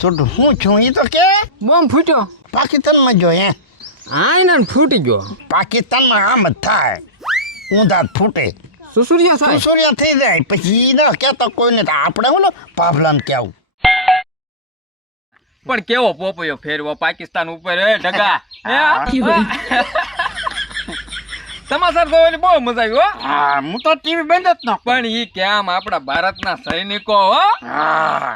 છોટું હું છું એ તો કે બોમ્બ ફૂટ્યો પાકિસ્તાનમાં જો હે હા ને ફૂટી ગયો પાકિસ્તાનમાં આમ જ થાય ઊંધા જ ફૂટે સુસુરિયા થાય સુસુરિયા થઈ જાય પછી ન કહેતો કોઈને તો આપણે ઓલો પાભલાને કહેવું પણ કેવો પોપયો ફેરવો પાકિસ્તાન ઉપર હે ઢગા સમાચાર જોવાની બહુ મજા આવી હો હા હું તો ટીવી બંધ જ ન પણ ઈ કેમ આપણા ભારતના સૈનિકો હો હા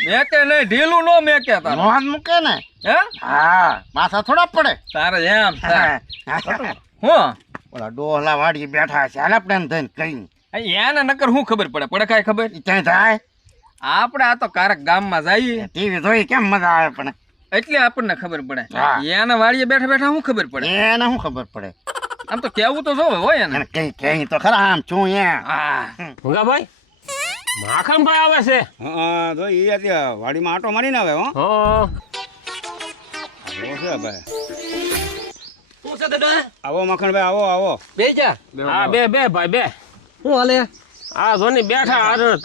મેકે નહીં ઢીલું નો મેકે તારે મોહન મૂકે ને હે હા માથા થોડા પડે તારે એમ છે હું ઓલા ડોહલા વાડી બેઠા છે હાલ આપણે થઈને કઈ એને નકર શું ખબર પડે કાંઈ ખબર ત્યાં થાય આપણે આ તો કારક ગામમાં જઈએ ટીવી જોઈ કેમ મજા આવે પણ એટલે આપણને ખબર પડે હા. એને વાડીએ બેઠા બેઠા શું ખબર પડે એને શું ખબર પડે આમ તો કેવું તો જોવે હોય ને એને કઈ તો ખરા આમ છું અહીંયા હા ભૂંગાભાઈ માખણભાઈ આવે છે હા તો એ અત્યારે વાડીમાં આટો મારીને આવે હો હા આવો છે ભાઈ શું છે દાદા આવો મખણભાઈ આવો આવો બે જા હા બે ભાઈ બે શું હાલે આ જોની બેઠા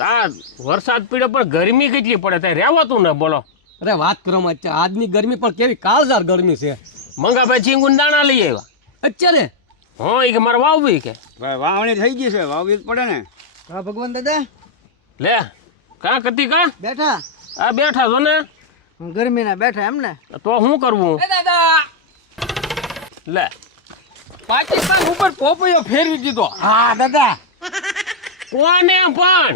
આ વરસાદ પડ્યો પણ ગરમી કેટલી પડે ત્યાં રહેવાતું ને બોલો અરે વાત કરો માં આજની ગરમી પણ કેવી કાળઝાળ ગરમી છે મંગાભાઈ ચીંગુન દાણા લઈ આવ્યા અત્યારે હા એ કે મારે વાવવી કે ભાઈ વાવણી થઈ ગઈ છે વાવવી જ પડે ને હા ભગવાન દાદા લે કા કતી કા બેઠા આ બેઠા છો ને ગરમીના બેઠા એમ ને તો શું કરવું દાદા લે પાકિસ્તાન ઉપર પોપયો ફેરવી દીધો હા દાદા કોને પણ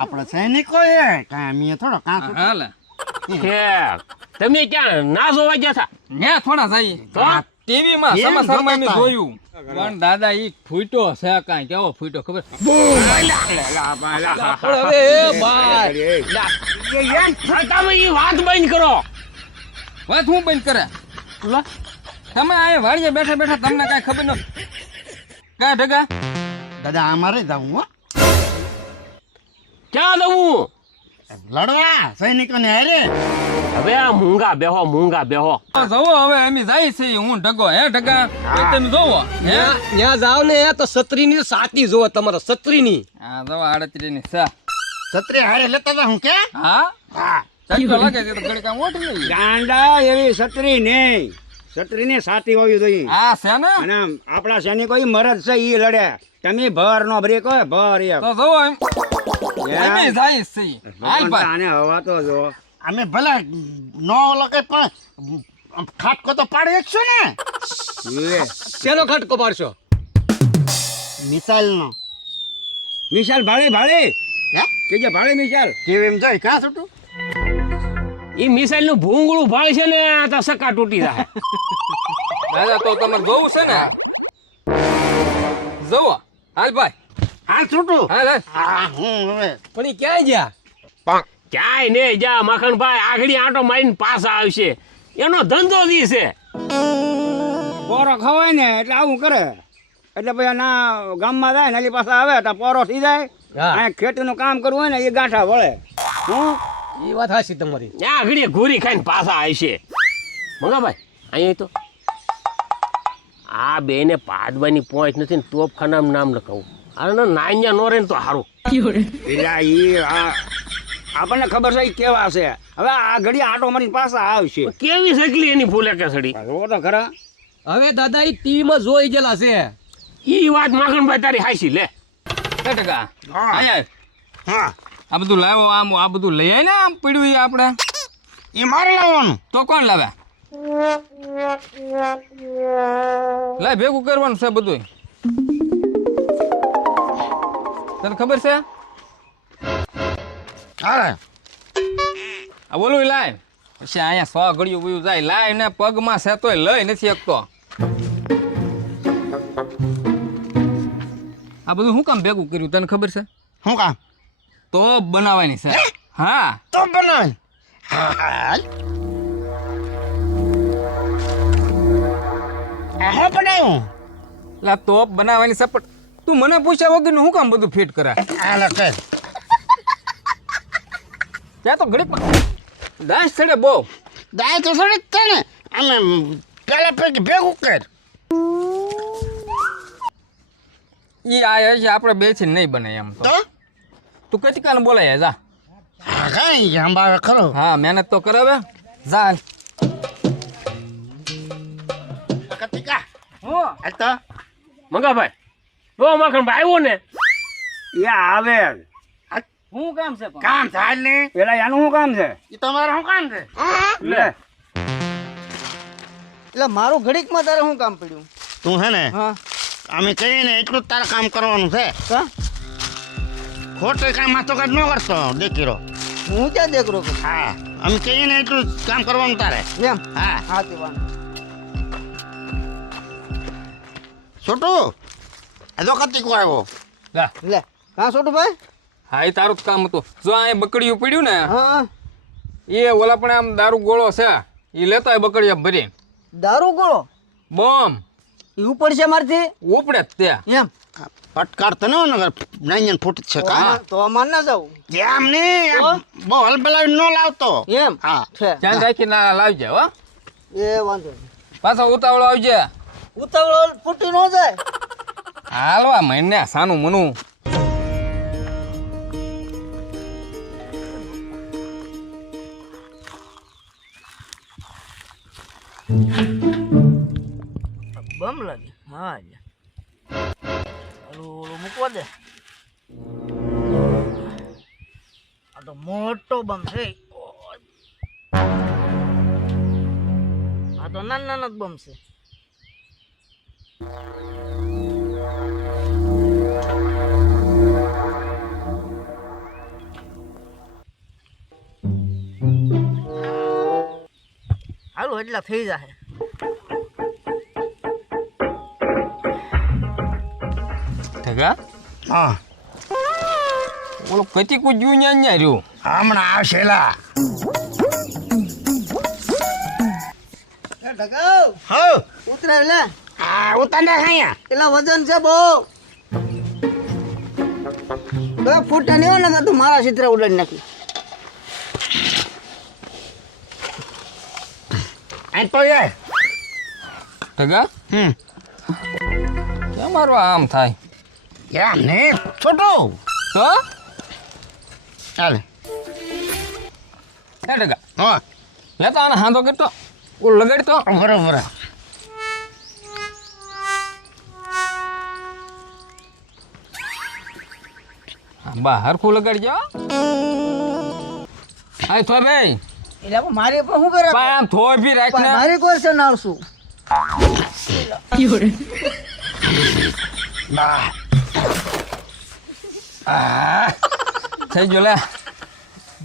આપણે સૈનિકો એ કાંઈ થોડો કાં હાલે કે તમે ક્યાં ના જોવા ગયા હતા ન્યા થોડા જઈએ તો ટીવી માં એમ સમાચારમાં મેં જોતા જોયું પણ દાદા ઈ ફૂટ્યો છે કાંઈ કેવો ફૂટ્યો ખબર હવે એ ભાઈ તમે એ વાત બંધ કરો વાત હું બંધ કરે લા, તમે આ વાડીએ બેઠા બેઠા તમને કાંઈ ખબર ન કાંઈ ઢગા દાદા અમારે જવું હો ક્યાં દઉં લડવા સૈનિકોને હારે હવે આ મૂંગા બેહો જવો હવે અમે જાય છે હું ઢગો હે ઢગા એ તમે જોવો હે ત્યાં જાવ ને તો છત્રીની સાતી જોવો તમારે છત્રીની હા જવો 38 ની સા છત્રી હારે લેતા હતા હું કે હા હા ચક્કર લાગે છે તો ઘડી કામ ઓઠી લઈએ ગાંડા એવી છત્રી નહીં છત્રીને સાથી હોવી જોઈએ હા છે ને અને આપણા સૈનિકો ઈ મરદ છે ઈ લડે તમે ભર નો બ્રેક હોય ભર એક તો જવો એમ અમે જાય છે હાલ ભાઈ આને હવા તો જો અમે ભલે નો લગે પણ ખાટકો તો પાડી શકશું ને એ શેનો ખટકો પાડશો મિસાઈલ નો મિસાલ ભાળે હે કે જે ભાળે મિસાલ ટીવી માં જોઈ કાં છૂટું એ મિસાઈલ નું ભૂંગળું ભાળ છે ને તો સકા તૂટી જાય દાદા તો તમારે જોવું છે ને જવો હાલ ભાઈ હા છૂટું હાલ હાલ હા હું હવે પણ એ ક્યાંય ગયા ક્યાંય નહીં જા માખણભાઈ આગળ આંટો મારીને પાછા આવશે એનો ધંધો દી છે પોરો ખવાય ને એટલે આવું કરે એટલે પછી ના ગામમાં જાય ને એની પાસે આવે તો પોરો થઈ જાય હા. આ ખેતીનું કામ કરવું હોય ને એ ગાંઠા વળે હું એ વાત હાચી તમારી ત્યાં આગળ ઘૂરી ખાઈને પાછા આવશે મંગાભાઈ અહીંયા તો આ બેને પાદવાની પહોંચ નથી ને તોપખાનામાં નામ લખાવું અરે નાન્યા નો રે ને તો સારું એટલે ઈ આપણને ખબર છે ઈ કેવા છે હવે આ ઘડી આટો મારીને પાછા આવશે કેવી શકલી એની ફૂલે કેસડી જોવો તો ખરા હવે દાદા એ ટીવીમાં જોઈ ગયેલા છે ઈ વાત માખણભાઈ તારી હાસી લે હે ઢગા હા. આય હા આ બધું લાવો આમ આ બધું લઈ આય ને આમ પડ્યું ઈ આપણે એ મારે લાવવાનું તો કોણ લાવે લાય ભેગું કરવાનું છે બધું તને ખબર છે હા આ બોલું લાય પછી અહીંયા 100 ઘડિયું વયું જાય લાય ને પગમાં છે તોય લઈ નથી શકતો આ બધું શું કામ ભેગું કર્યું તને ખબર છે શું કામ તો બનાવવાની છે હા તો બનાવ હાલ હા બનાવ્યું લા તોપ બનાવવાની છે પણ તું મને પૂછ્યા વગર શું કામ બધું ફિટ કરા હાલ કર ત્યાં તો ઘડીક દાસ ચડે બહુ દાય તો થોડી જ છે ને અમે પેલા પૈકી ભેગું કર ઈ આ છે આપણે બે થી નહીં બને એમ તો તો તું કઈ કાને બોલાય જા કાંઈ સંભાવે ખરો. હા મહેનત તો કરાવે જા કતિકા હું આ તો મંગાભાઈ તો માખણભાઈ આવ્યો ને એ આવે શું કામ છે પણ કામ થાય ને પેલા એનું શું કામ છે એ તમારે શું કામ છે? લે એટલે મારું ઘડીકમાં તારે શું કામ પડ્યું તું છે ને હા અમે કહીએ ને એટલું જ તારે કામ કરવાનું છે. કા ખોટે કાંઈ માથોકાટ ન કરતો દેખીરો. હું ક્યાં દેખરો કરું હા અમે કહીએ ને એટલું જ કામ કરવાનું તારે. એમ હા હા તે વાંધો છોટું એ તો કતિકો આવ્યો. લા લે હા છોટું ભાઈ હા એ તારું જ કામ હતું જો આ બકડીયું પડ્યું ને હા એ ઓલા પણ આમ દારૂ ગોળો છે એ લેતો હોય બકડીયા ભરી દારૂ ગોળો બોમ એ ઉપર છે મારથી ઉપડે જ ત્યાં એમ પટકારતો ને નગર નાઈન ફૂટ છે કા તો માર ના જાઉં એમ નહીં બહુ હલબલાવી ન લાવતો. એમ હા છે ધ્યાન રાખીને લાવજે હો એ વાંધો નહીં પાછો ઉતાવળો આવજે ઉતાવળ ફૂટી ન જાય હાલવા મહિને સાનું મનું બમ લાગે હા ઓલું મૂકવા દે આ તો મોટો બમ છે આ તો નાના નાના જ બમ છે હાલો એટલા થઈ જાય ઠગા હા ઓલો કતી કુજ્યું ન્યા ન્યા રહ્યું હમણાં આવશે લા. હો ઉતરાય લે આ ઉતાને ખાયા એટલા વજન છે બહુ બે ફૂટા નહીં હોય ને તું મારા ચિત્ર ઉડાડી નાખી આ તો એ ઠગા કેમ મારો આમ થાય એમ ને છોટું તો ચાલે હે ઠગા હા લેતો આને હાંધો કરતો ઓલો લગાડતો બરોબર બા હરખું લગાડજો હા થો ભાઈ એટલે મારી પર શું કરે બા આમ થોય ભી રાખ ને મારી કોઈ છે નાવશું બા આ થઈ ગયો લે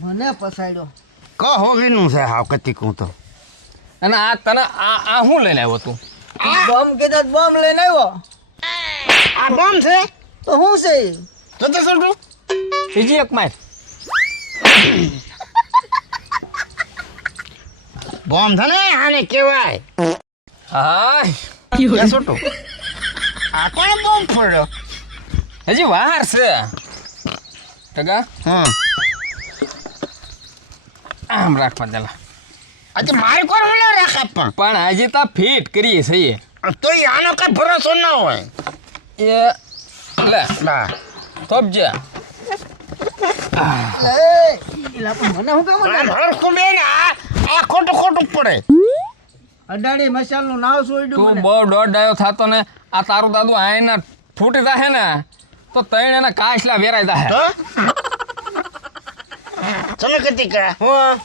મને પસાડ્યો કહો ગીનું છે હાવ કતિકું તો અને આ તને આ શું લઈને આવ્યો તું બોમ્બ કીધા બોમ્બ લઈને આવ્યો આ બોમ છે તો શું છે ઈ? તો છોટું બીજી એક માર બોમ છે ને આને કહેવાય. હાય એ છોટું આ કોણ બોમ ફોડ્યો? હજી વાર છે ટગા હા આમ રાખવા દેલા આજે મારે કોણ મને રાખ પણ પણ હજી તા ફિટ કરીએ છીએ તો આનો કઈ ભરોસો ના હોય. એ લે બા થોપજે એલા પણ મને શું કામ અડાડે? હરખું બે ને આ ખોટું ખોટું પડે. અડાડી મસાલનું નાવ સોડ્યું તું મને બહુ દોઢ ડાયો થતો ને આ તારું દાદુ આયના ફૂટી જાહે ને તો તૈણ એના કાચલા વેરાઈ જાહે તો ચલો કતિકા હું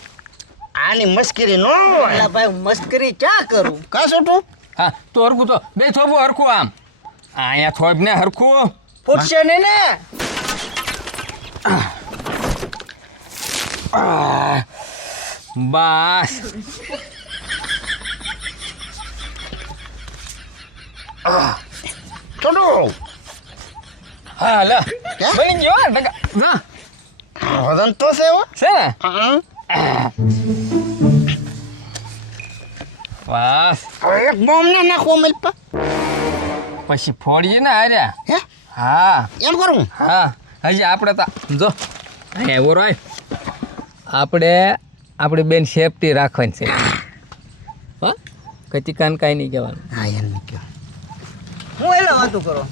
આની મસ્કરી ન હોય. એલા ભાઈ હું મસ્કરી ક્યાં કરું કા છોટું હા તો હરખું તો બે થોબું હરખું આમ અહીંયા થોબ ને હરખું ફૂટશે નહીં ને બસ છોટું હા લે હે? બની ગયો ટકા ના વજન તો છે હો. છે ને હા. બસ હવે એક બોમ્બ ને નાખવો મિલપા પછી ફોડીએ ને આર્યા હે હા એમ કરું હા હજી આપણે તો જો અહીંયા એવો રાય આપણે બેન સેફટી રાખવાની છે હા કચી કાન કાંઈ નહીં કહેવાનું હા એમ કયો હું એલા વાતું કરો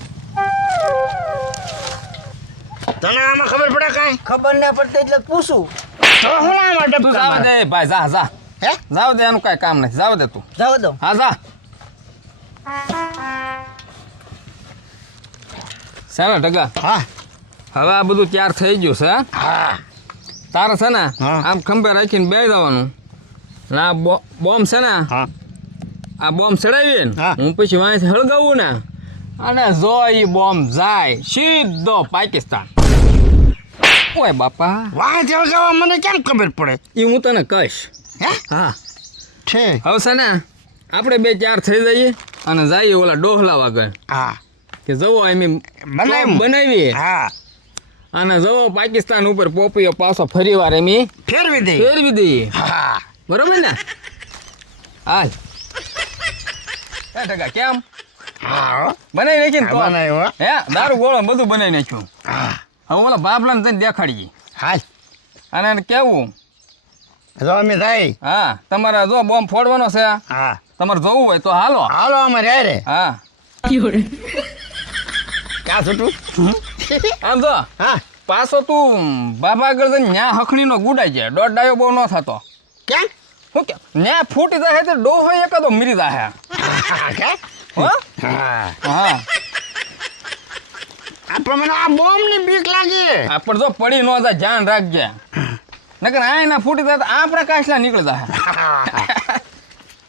તને આમાં ખબર પડે કાંઈ ખબર ના પડતી એટલે પૂછું તો હું આમાં તું ડબકા જાવ મારે? દે ભાઈ જા જા હે જાવ દે એનું કાંઈ કામ નથી જાવ દે તું જાવ દો. હા જા ચાલો ટકા હા હવે આ બધું તૈયાર થઈ ગયું છે હા? હા તારે છે ને હા. આમ ખંભે રાખીને બેસી જવાનું ને આ બોમ્બ છે ને હા આ બોમ્બ ચડાવીએ ને હા. હું પછી વાંથી હળગાવું ને અને જો એ બોમ્બ જાય સીધો પાકિસ્તાન ઓય બાપા વાહ જવા મને કેમ ખબર પડે એ હું તને કહીશ હે હા છે હવે છે ને આપણે બે ચાર થઈ જઈએ અને જઈએ ઓલા ડોહલા વાગળ હા કે જવો એમ બનાવ્યું. બનાવીએ હા અને જવો પાકિસ્તાન ઉપર પોપીઓ પાછો ફરી વાર એમ ફેરવી દે ફેરવી દઈએ હા બરોબર ને હાલ હે ટકા કેમ હા બનાવી નાખી ને તો બનાવ્યું હો. હે દારૂ ગોળો બધું બનાવી નાખ્યું હા હવે ઓલા બાપલાને જઈને દેખાડીએ હાલ અને એને કેવું જો અમે જાય હા તમારે જો બોમ્બ ફોડવાનો છે હા તમારે જોવું હોય તો હાલો હાલો અમારે રે હા ક્યાં છૂટું આમ જો હા પાછો તું બાબા આગળ જઈને ન્યા હખણીનો ગુડાઈ જાય દોઢ ડાયો બહુ ન થતો કેમ શું કે ન્યા ફૂટી જાય તો ડોહો એકાદો મરી જાય કે હો હા હા આપણે મને આ બોમ્બ ની બીક લાગી આ પણ જો પડી ન જાય ધ્યાન રાખજે નકર આ એના ફૂટી જાય તો આપણા કાચલા નીકળી જાય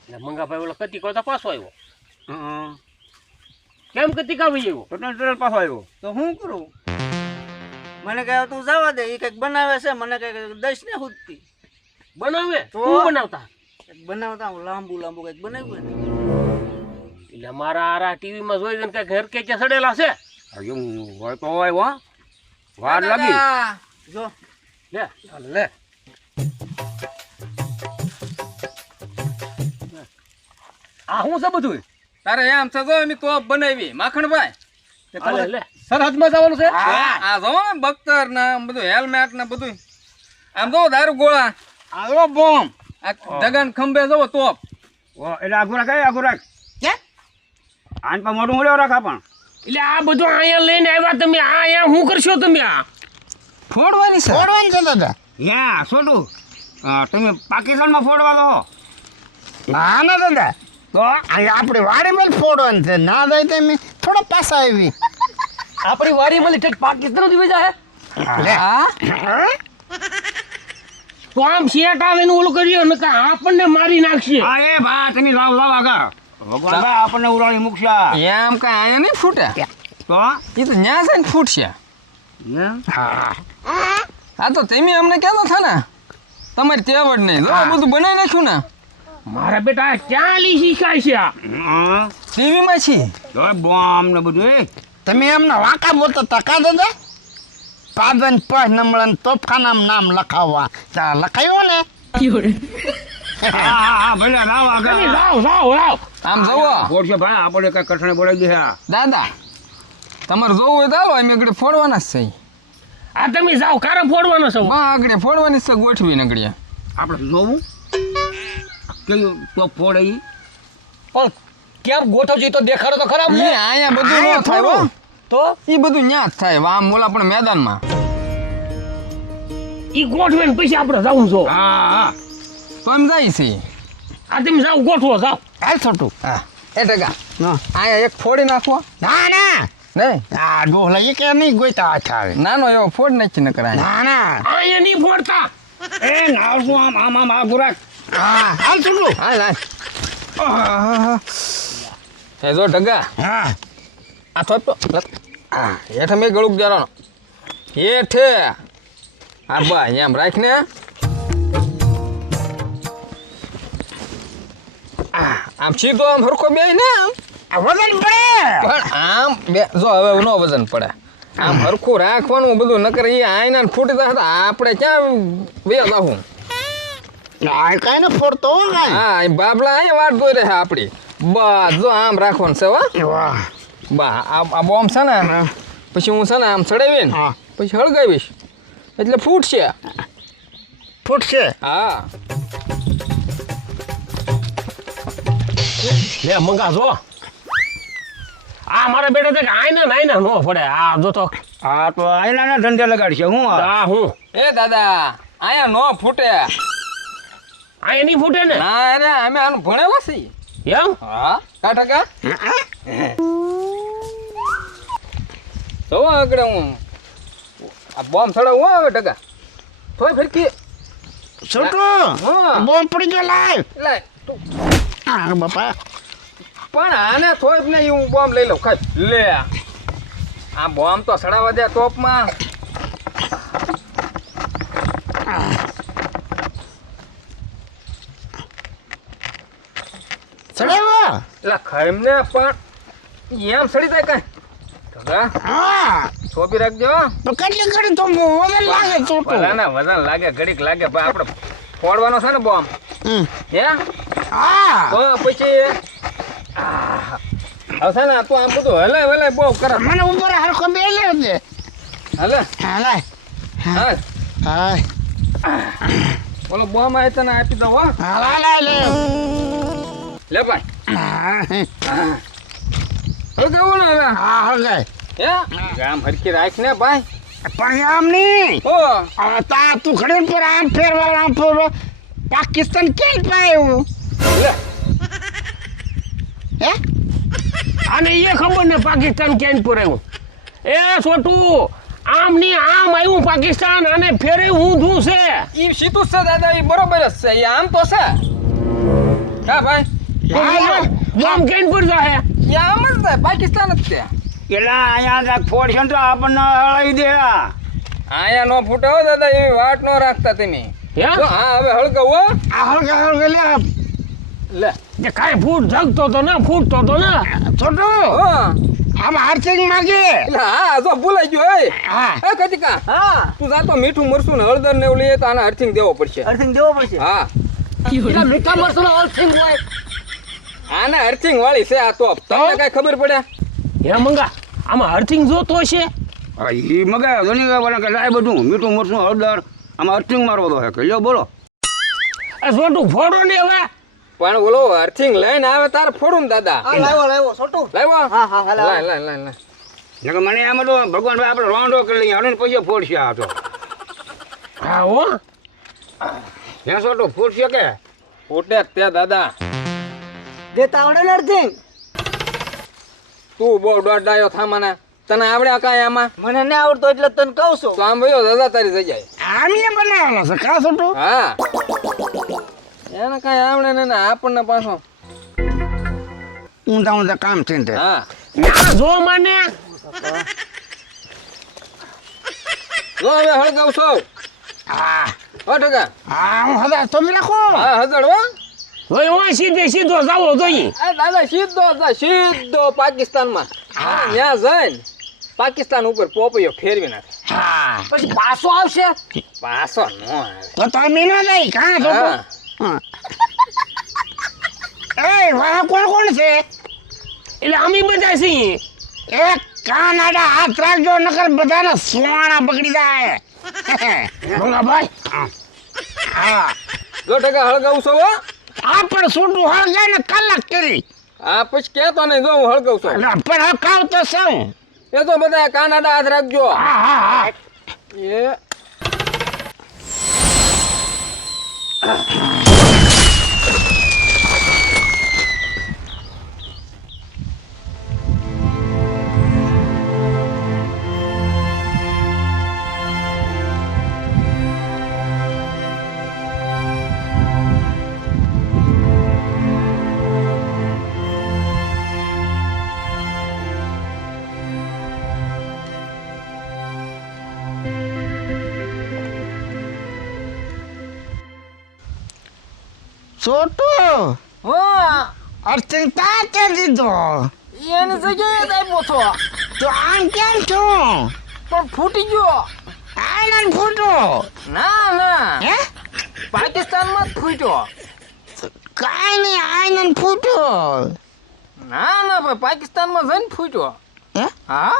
એટલે મંગાભાઈ ઓલો કતિકો તો પાછો આવ્યો કેમ કતિક આવી આવ્યો ટોટલ પાછો આવ્યો. તો હું કરું? મને કહે તું જવા દે. એ કંઈક બનાવે છે, મને કંઈક દઈશ ને ખુદતી. બનાવે તો? શું બનાવતા કંઈક બનાવતા હું લાંબુ લાંબુ કંઈક બનાવ્યું ને. એટલે મારા આરા ટીવીમાં જોઈ ને કઈક હરકે કે સડેલા છે હજુ હોય તો હોય હો. વાર લાગી. દાદા, જો લે લે આ શું છે બધું તારે એમ છે જો એમ તો બનાવી માખણભાઈ લે લે સરહદમાં જવાનું છે આ જો ને બખ્તર ને આમ બધું હેલ્મેટ ને બધું આમ જો દારૂ ગોળા આવ્યો બોમ્બ આ જગન ખંભે જો તોપ એટલે આઘું રાખ આઘું રાખ. કે આન પર મોઢું મોઢું રાખા પણ. એટલે આ બધું અહીંયા લઈને આવ્યા તમે આ અહીંયા શું કરશો તમે આ ફોડવાની છે ફોડવાનું છે દાદા યા છોટું તમે પાકિસ્તાનમાં ફોડવા દો. ના ના દાદા તો અહીં આપણે વાડીમાં જ ફોડવાનું છે ના જાય તો એમ થોડો પાછા આવી આપણી વારી મળી ઠેક પાકિસ્તાન સુધી જાય લે. હા તો આમ શેટ આવે ને ઓલું કર્યો ને આપણને મારી નાખશે હા એ ભા તમે લાવ લાવ આગળ ભગવાન ભાઈ આપણને ઉડાડી મૂકશે. એમ કઈ આયા નહીં ફૂટે તો એ તો ન્યા જઈને ફૂટશે હા આ તો તમે અમને કહેતો હતા ને તમારી તેવડ નહીં જો બધું બનાવી નાખ્યું ને મારા બેટા ક્યાં લી શીખાય છે આ હા ટીવીમાં છે તો બોમ્બ ને બધું એ તમે એમના વાંકા બોલતા ટકા દાદા પાદન પહ નમળન તોપખાનામાં નામ લખાવવા ચા લખાયો ને હા હા હા ભલે લાવ આગળ લાવ લાવ લાવ આમ જોવો ફોડશે ભાઈ આપણે કઈ કઠણે બોલાવી દે દાદા તમારે જોવું હોય તો આવો એમ આગળ ફોડવાના જ છે આ તમે જાઓ કારે ફોડવાનો છો માં આગળ ફોડવાની છે ગોઠવી નગડીએ આપણે જોવું કેવું તો ફોડે ઈ પણ કેમ ગોઠવજો તો દેખાડો તો ખરાબ એ અહીંયા બધું ન થાય હો તો એ બધું ન્યા જ થાય આમ મોલા પણ મેદાનમાં ઈ ગોઠવે ને પછી આપણે જાવું છો હા હા તો એમ જાય છે આ તમે જાઓ ગોઠવો જાઓ હાલ છોટું હા એ ટકા ના અહીંયા એક ફોડી નાખવો ના નહીં આ ડોહલા એ કે નહીં ગોઈતા હાથ આવે નાનો એવો ફોડ નાખી ન કરાય ના ના અહીંયા નહીં ફોડતા એ નાવ શું આમ આમ આ ગુરાક હા હાલ છોટું હાલ હાલ એ જો ટકા હા આ થોપ તો હા હેઠ મેં ગળુક દેવાનો હેઠે હા બા એમ રાખને આમ સીધો આમ હરખો બે ને આમ આ વજન પડે પણ આમ બે જો હવે નો વજન પડે આમ હરખું રાખવાનું બધું નકર એ આઈના ને ફૂટી જાય તો આપણે ક્યાં બે જાવું આ કાંઈ ને ફોડતો હો કાંઈ હા એ બાબલા અહીંયા વાટ જોઈ રહ્યા આપણી બસ જો આમ રાખવાનું છે હો વાહ બા આ બોમ્બ છે ને પછી હું છે ને આમ ચડાવી ને હા પછી હળગાવીશ એટલે ફૂટશે ફૂટશે હા લે મંગા જો આ મારા બેટા તો આઈને નાઈને નો પડે આ જો તો હા તો આયલાના ધંધે લગાડશે હું આ હું એ દાદા આયા નો ફૂટે. આ એની ફૂટે ને ના અરે અમે આનું ભણેલા છીએ. એમ હા કા ટકા તો આગળ હું આ બોમ્બ ચડાવું હવે ટકા થોય ફરકી છોટું હા. બોમ્બ પડી ગયો લાય લાય હા બાપા પણ આને થોય ને હું બોમ્બ લઈ લઉં ખાઈ લે આ બોમ્બ તો ચડાવવા દે ટોપમાં. ચડાવો એટલે ખાઈને પણ એમ સડી જાય કઈ ટકા હા છોપી રાખજો. તો કેટલી ઘડી તો વજન લાગે છોટું ભલાના વજન લાગે ઘડીક લાગે પણ આપણે ફોડવાનો છે ને બોમ્બ હમ. હે હા તો પછી હવે છે ને તું આમ બધું હલાય વલાય બહુ કરે મને ઉપર હરખો બે લે દે હલે હા લાય હા હા ઓલો બોમ્બ આવે તને આપી દઉં હો. હા લાય લે લે ભાઈ હા હવે જવું ને હવે હા હે હે ગામ હરકી રાખ ને ભાઈ પણ આમ નહીં હો તા તું ખડે પર આમ ફેરવા આમ ફેરવા પાકિસ્તાન ક્યાં પાયું લે હે અને એ ખબર ને પાકિસ્તાન ક્યાં પુરાયું એ છોટું આમ ની આમ આવ્યું પાકિસ્તાન અને ફેરે ઊંધું છે ઈ સીધું જ છે દાદા ઈ બરોબર જ છે ઈ આમ તો છે હા ભાઈ આમ ક્યાં પર જાય ઈ આમ જ છે પાકિસ્તાન જ છે એલા અહીંયા ફોડ છે ને તો આપણને હળાવી દે આયા નો ફૂટે હો દાદા એવી વાટ નો રાખતા તમે હે જો હા હવે હળગાવો હો. આ હળગે લે લે જે કાંઈ ફૂટ જગતો તો ને ફૂટતો તો ને છોટું હા આમ હાર્ચિંગ માગે એટલે હા જો ભૂલાઈ ગયો એ હા એ કતિકા હા તું જાતો મીઠું મરસું ને હળદર ને એવું લઈએ તો આને અર્થિંગ દેવો પડશે અર્થિંગ દેવો પડશે હા મીઠા મરસું અર્થિંગ હોય. આને અર્થિંગ વાળી છે આ તો તમને કઈ ખબર પડે હે મંગા આમાં અર્થિંગ જોતો હશે એ મગાય ધોની વાળા કે લાય બધું મીઠું મરચું હળદર આમાં અર્થિંગ મારવો તો હે કે લ્યો બોલો એ છોટું ફોડો ને હવે પણ ઓલો અર્થિંગ લઈને આવે તારે ફોડું ને દાદા હા લાવ્યો છોટું લાવ્યો હા હા હા લાય લાવ્યો લાય લાય લાય નકર મને આમાં તો ભગવાન ભાઈ આપણે રોંડો કરી લઈએ હળીને પૈસા ફોડશે આ તો હા હો હે છોટું ફોડશે કે ફૂટે જ તે દાદા દેતા આવડે ને અર્થિંગ તું બહુ દોડાયો થામાના તને આવડે કાંઈ આમાં મને નહીં આવડતો એટલે તને કહું છું તો આમ ભયો દાદા તારી જગ્યાએ આમ એ બનાવેલો છે કા છોટું હા એને કાંઈ આવડે ને આપણને પાછો ઊંધા ઊંધા કામ છે ને હા ના જો મને જો હવે હળગાવ છો હા હો ટકા હા હું હદા તો રાખો હા હજળ હો હવે હું સીધો જાવો જોઈએ આ દાદા સીધો પાકિસ્તાનમાં ત્યાં જઈને પાકિસ્તાન ઉપર પોપૈયો ફેરવી નાખે હા પછી પાછો આવશે. પાછો નો આવે તો તમે ના જાય કા છોટું હા એ વાહ કોણ કોણ છે એટલે અમે બધા છીએ એક કાનાડા હાથ રાખજો નકર બધાને સોણા બગડી જાય મંગા ભાઈ હા જો ટકા હળગાવું છો હો આ પણ છોટું હળ જાય ને કલાક કરી હા પછી કહેતો નહીં જો હું હળગાવું છું પણ હવે કાવ તો સૌ એ તો બધા કાનાડા હાથ રાખજો હા હા હા એ છોટું હા અર્થિંગ તાતે દીધો એની જગ્યાએ જ આપ્યો છો તો આમ કેમ છું પણ ફૂટી ગયો આનંદ ફૂટો ના ના હે પાકિસ્તાનમાં જ ફૂટ્યો કાંઈ નહીં આનંદ ફૂટો ના ના ભાઈ પાકિસ્તાનમાં જઈને ફૂટ્યો હે હા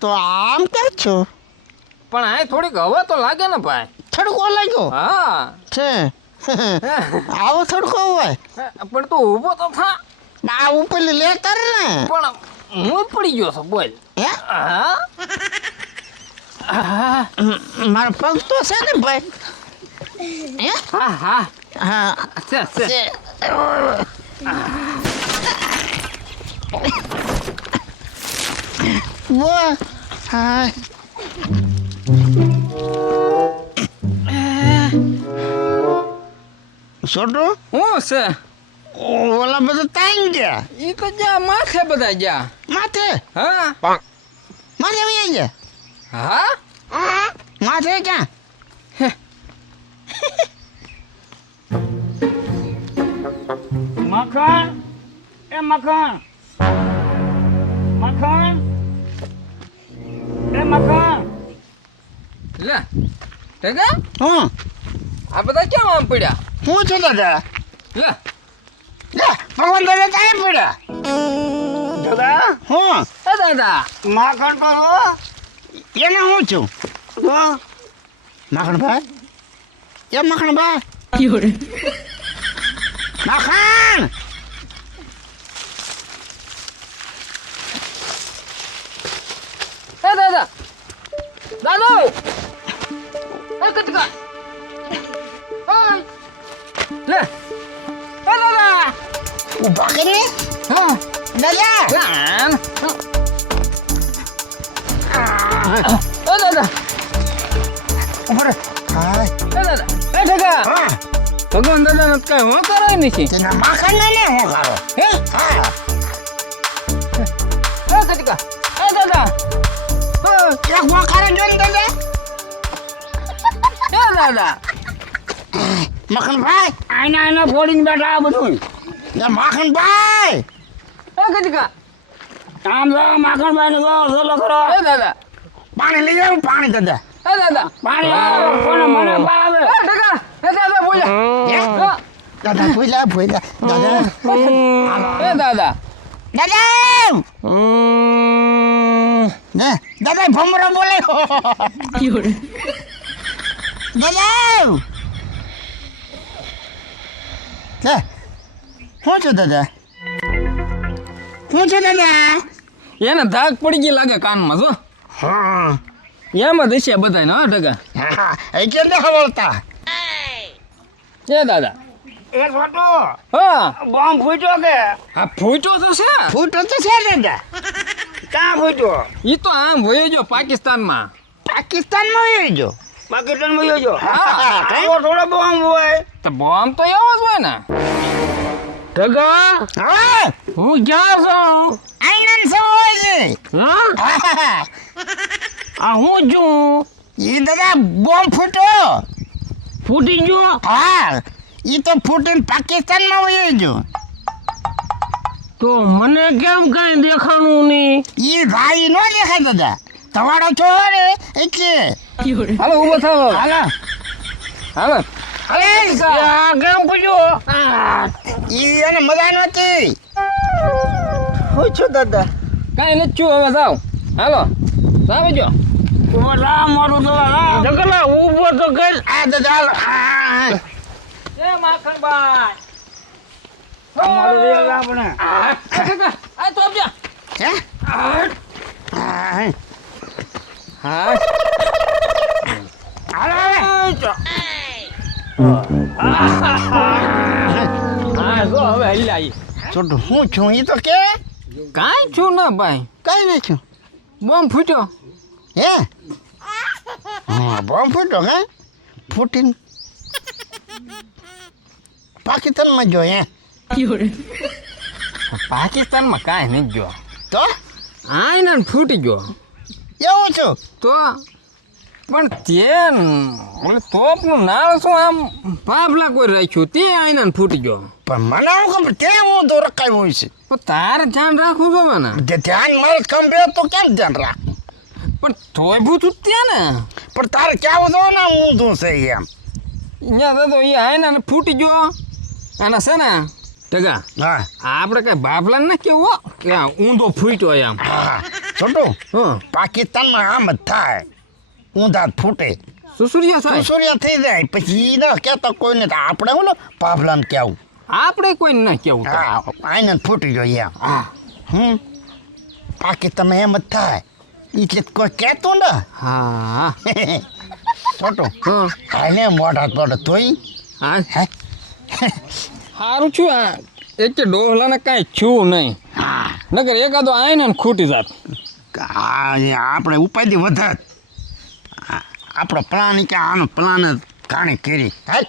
તો આમ કેમ છું પણ આ થોડીક હવા તો લાગે ને ભાઈ થડકો લાગ્યો હા છે આવો થડકો હોય પણ તું ઊભો તો થા આ ઉપર લે કર ને પણ હું પડી ગયો છું બોલ હે હા મારો પગ તો છે ને ભાઈ હા હા હા છે છે છે. વાહ હા છોટું હું છે ઓલા બધા તાઈ ગયા ઈ તો જા માથે બધા જા માથે હા માથે આવી ગયા હા માથે ક્યાં મખણ એ મખણ મખણ એ મખણ લે ટકા હું આ બધા કેમ આમ પડ્યા હું છે દાદા લે લે ભગવાન દાદા કાંઈ પડ્યા દાદા હું એ દાદા માખણ તો લો. એને હું છું તો માખણભાઈ એ માખણભાઈ માખણ એ દાદા દાદો એ કટકા ઓય લે એ દાદા ઊભા કરીને હા દાદા જાન એ દાદા ઉપર હાય એ દાદા એ ટકા હા ભગવાન દાદા ને કઈ હું કરાય નથી તેના માખણ ને હું કરો હે હા એ કટકા એ દાદા એક માખણ જોઈને દાદા એ દાદા માખણભાઈ આના ફોડીને બેઠા આ બધું એ માખણભાઈ એ કટકા આમ જો માખણભાઈ ને સલો કરો એ દાદા પાણી લઈ આવું પાણી દાદા એ દાદા પાણી આવે કોને મને પાવે એ ટકા એ દાદા બોલ્યા દાદા ભૂલા દાદા એ દાદા દાદા ને દાદા ભમરો બોલે દાદા લે શું છે દાદા શું છે દાદા એને ધાક પડી ગઈ લાગે કાનમાં જો હા એમાં દશે બધાને હા ટકા હા એ કેમ ને હવળતા એ દાદા એ છોટો હા બોમ્બ ફૂટ્યો કે આ ફૂટ્યો તો છે ફૂટો તો છે દાદા ક્યાં ફૂટ્યો ઈ તો આમ વયો જો પાકિસ્તાનમાં પાકિસ્તાનમાં આવી જો પાકિસ્તાન માં જો હા, આવો થોડો બોમ્બ હોય તો બોમ્બ તો એવો જ હોય ને ટકા હા હું ક્યાં છું આનંદ સવાય છે હા આ હું છું એ દાદા બોમ્બ ફૂટ્યો ફૂટી ગયો હા એ તો ફૂટીને પાકિસ્તાનમાં વહી ગયો તો મને કેમ કઈ દેખાણું નહીં એ ભાઈ નો દેખાય દાદા તમારો છો રે એટલે હાલો ઊભો થાવ હાલો હાલો અરે આ કેમ પૂછ્યો ઈ એને મજા નહોતી હું છું દાદા કઈ નથી થયું હવે જાવ હાલો જાવ જો રામ મારું તો રામ જગલા ઊભો તો કર આ દાદા હાલો આ, એ માખણભાઈ મારું રિયલ આપણે આ તો આપજા હે આ, હા હાલો હા જો હવે હલ્યા છોટું હું છું એ તો કે કાંઈ છું ના ભાઈ કઈ નહીં છું બોમ્બ ફૂટ્યો હે હા બોમ્બ ફૂટ્યો હે ફૂટીને પાકિસ્તાનમાં જો હે પાકિસ્તાનમાં કાંઈ નથી જો તો આય ને ફૂટી ગયો એવું છું તો પણ તે ઓલે તોપનું નાળ શું આમ પાપલા કોઈ રાખ્યું તે આઈને ફૂટી ગયો પણ મને આવું ખબર તે હું તો રખાયું હોય છે પણ તારે ધ્યાન રાખવું જોવે ને જે ધ્યાન મારે કમ્પ્લે તો કેમ ધ્યાન રાખ પણ તોય ભૂતું જ ત્યાં ને પણ તારે કેવું તો ને ઊંધું છે એમ અહીંયા તો એ આઈને ફૂટી ગયો અને છે ને ટકા હા આપણે કઈ બાપલા ના કેવો કે આ ઊંધો ફૂટ્યો એમ હા છોટું હા પાકિસ્તાનમાં આમ જ થાય ઊંધા જ ફૂટે સુસુરિયા સાહેબ સુસુરિયા થઈ જાય પછી ન કહેતા કોઈને તો આપણે હું પાભલાને કેવું આપણે કોઈ ના કેવું તો. હા આઈને જ ફૂટી જોઈએ એમ હા પાકિસ્તાનમાં એમ જ થાય એટલે કોઈ કહેતું ને હા છોટું હા હાલે મોઢા તોડે તોય હા હે સારું છું આ એક કે ડોહલાને કાંઈ છું નહીં હા નકર એકાદો આય ને ખૂટી જાત આપણે ઉપાધિ વધાર આપણો પ્લાન કે આનો પ્લાન જ ઘાણી કરી હાલ